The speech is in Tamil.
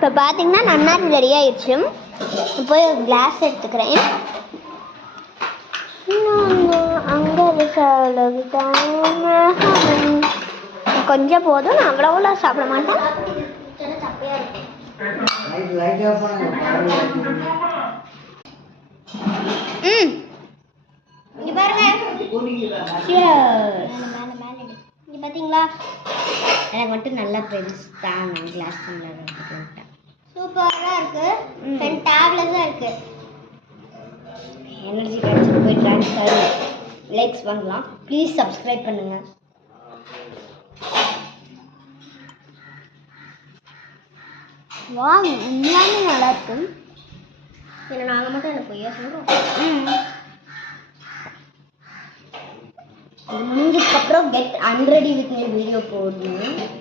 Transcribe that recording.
இப்போ பார்த்தீங்கன்னா நன்னாரி ரெடி ஆயிடுச்சு. போய் ஒரு கிளாஸ் எடுத்துக்கிறேன். கொஞ்சம் போதும், நான் அவ்வளோலாம் சாப்பிட மாட்டேன். இங்க பாருங்க, இங்க பாத்தீங்களா, எனக்கு மட்டும் நல்லா பெருசாக கிளாஸ் எடுத்துக்கிட்டேன். சூப்பராக இருக்கு, ஃபென்டபிளஸாக இருக்கு. எனர்ஜி கிடைச்சிட்டு போய் ட்ரான்ஸ்ஃபர் லைக்ஸ் பண்ணலாம். ப்ளீஸ் சப்ஸ்கிரைப் பண்ணுங்க. வா, எல்லாமே நல்லா இருக்கு. ஏன்னா நாங்கள் மட்டும் எனக்கு பொய்யா சொல்கிறோம். இது முடிஞ்சதுக்கப்புறம் கெட் அன்ரெடி வித் மீ வீடியோ போடணும்.